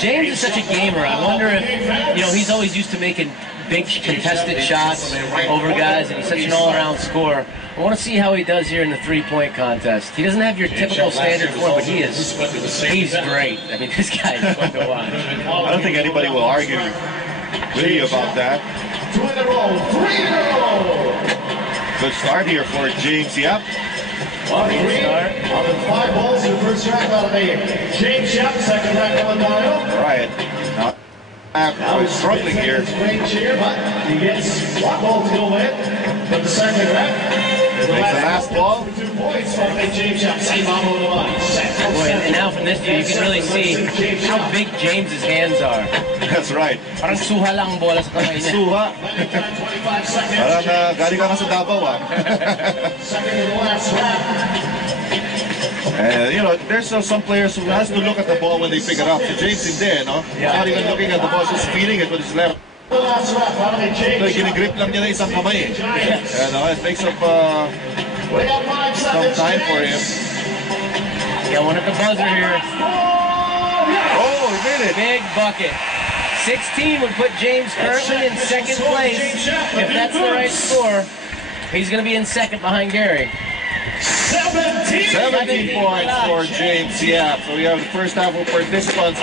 James is such a gamer. I wonder if, he's always used to making big contested shots over guys, and he's such an all-around scorer. I want to see how he does here in the three-point contest. He doesn't have your typical standard form, but he's great. I mean, this guy is fun to watch. I don't think anybody will argue with you about that. 2 in a row, 3 in a row. Good start here for James Yap. On the 5 balls in the first track out of James Yap, second track on the dial. Right. Now he's struggling here. But he gets 1 ball to go in. But the second track. Makes the last ball. 2 points from James Yap. Boy, and now from this view, you can really see how big James's hands are. That's right. Parang suha lang ang bola sa kamay niya. Suha. Parang galing ka nga sa Davao, Second to the last track. And there's some players who has to look at the ball when they pick it up. So James hindi, no? Yeah. Not even looking at the ball, just feeling it with his left. So ginigrip lang niya na isang kamay. It makes up some time for him. Yeah, one at the buzzer here. Oh, he made it. Big bucket. 16 would put James currently in second place. If that's the right score, he's going to be in second behind Gary. 17 17 points for James Yap. So we have the first half of participants.